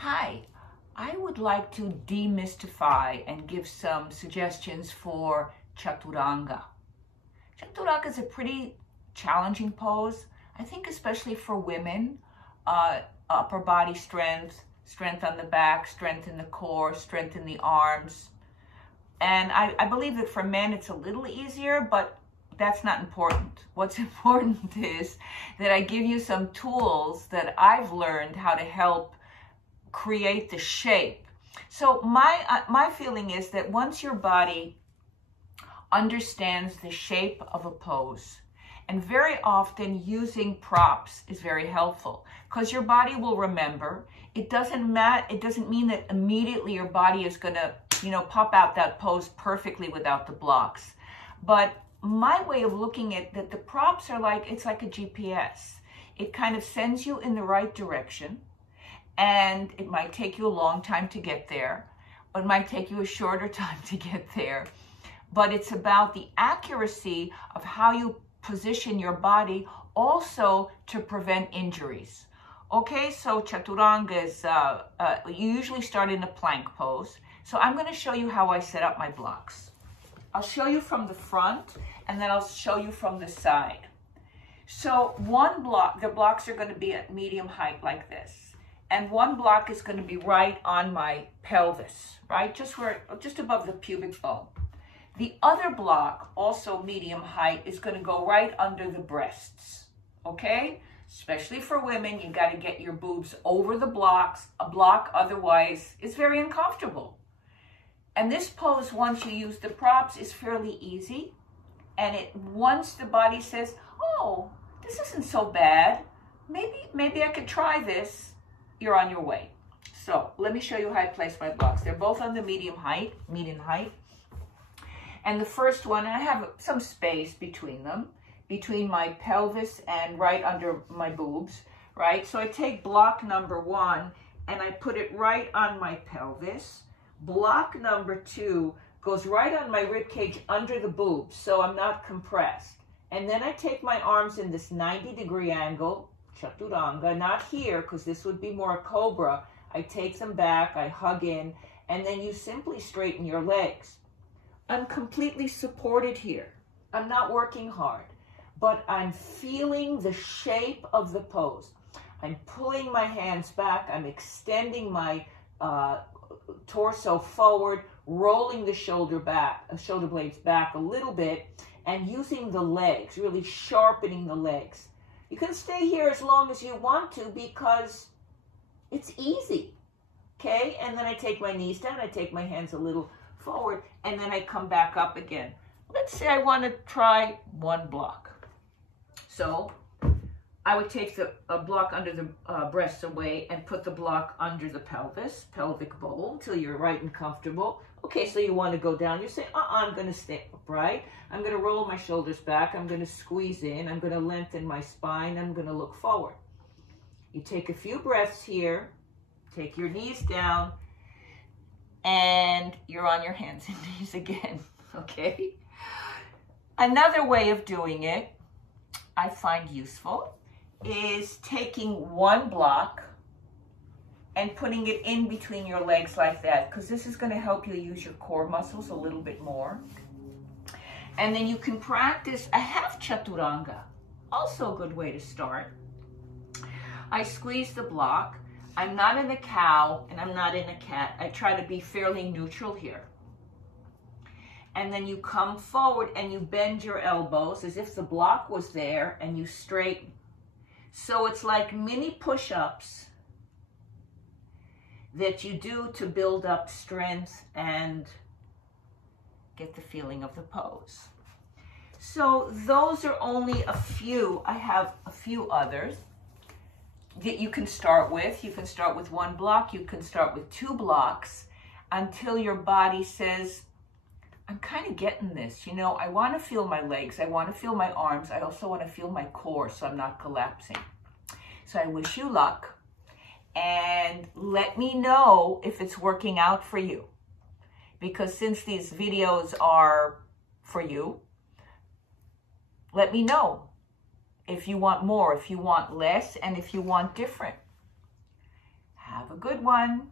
Hi, I would like to demystify and give some suggestions for Chaturanga. Chaturanga is a pretty challenging pose, I think especially for women. Upper body strength, strength on the back, strength in the core, strength in the arms. And I believe that for men it's a little easier, but that's not important. What's important is that I give you some tools that I've learned how to help create the shape. So my feeling is that once your body understands the shape of a pose, and very often using props is very helpful because your body will remember. It doesn't mean that immediately your body is going to, pop out that pose perfectly without the blocks. But my way of looking at that, the props are it's like a GPS. It kind of sends you in the right direction. And it might take you a long time to get there, or it might take you a shorter time to get there. But it's about the accuracy of how you position your body also to prevent injuries. Okay, so Chaturanga is, you usually start in a plank pose. So I'm going to show you how I set up my blocks. I'll show you from the front, and then I'll show you from the side. So one block, the blocks are going to be at medium height like this. And one block is going to be right on my pelvis, right? Just above the pubic bone. The other block, also medium height, is going to go right under the breasts, okay? Especially for women, you got to get your boobs over the blocks. A block otherwise is very uncomfortable. And this pose, once you use the props, is fairly easy. And once the body says, oh, this isn't so bad, maybe I could try this, you're on your way. So let me show you how I place my blocks. They're both on the medium height. And the first one, and I have some space between them, between my pelvis and right under my boobs, right? So I take block number 1 and I put it right on my pelvis. Block number 2 goes right on my rib cage under the boobs, so I'm not compressed. And then I take my arms in this 90-degree angle, Chaturanga, not here, because this would be more a cobra. I take them back, I hug in, and then you simply straighten your legs. I'm completely supported here. I'm not working hard, but I'm feeling the shape of the pose. I'm pulling my hands back, I'm extending my torso forward, rolling the shoulder blades back a little bit, and using the legs, really sharpening the legs. You can stay here as long as you want to because it's easy, okay? And then I take my knees down, I take my hands a little forward, and then I come back up again. Let's say I want to try one block. So I would take the block under the breasts away and put the block under the pelvic bowl until you're right and comfortable. Okay, so you want to go down. You say, I'm going to stay upright. I'm going to roll my shoulders back. I'm going to squeeze in. I'm going to lengthen my spine. I'm going to look forward. You take a few breaths here. Take your knees down. And you're on your hands and knees again, okay? Another way of doing it I find useful is taking one block and putting it in between your legs like that, because this is going to help you use your core muscles a little bit more. And then you can practice a half Chaturanga, also a good way to start. I squeeze the block. I'm not in a cow and I'm not in a cat. I try to be fairly neutral here. And then you come forward and you bend your elbows as if the block was there and you straighten. So it's like mini push-ups that you do to build up strength and get the feeling of the pose. So those are only a few. I have a few others that you can start with. You can start with one block. You can start with 2 blocks until your body says, I'm kind of getting this. I want to feel my legs. I want to feel my arms. I also want to feel my core so I'm not collapsing. So I wish you luck. And let me know if it's working out for you. Because since these videos are for you, let me know if you want more, if you want less, and if you want different. Have Have a good one.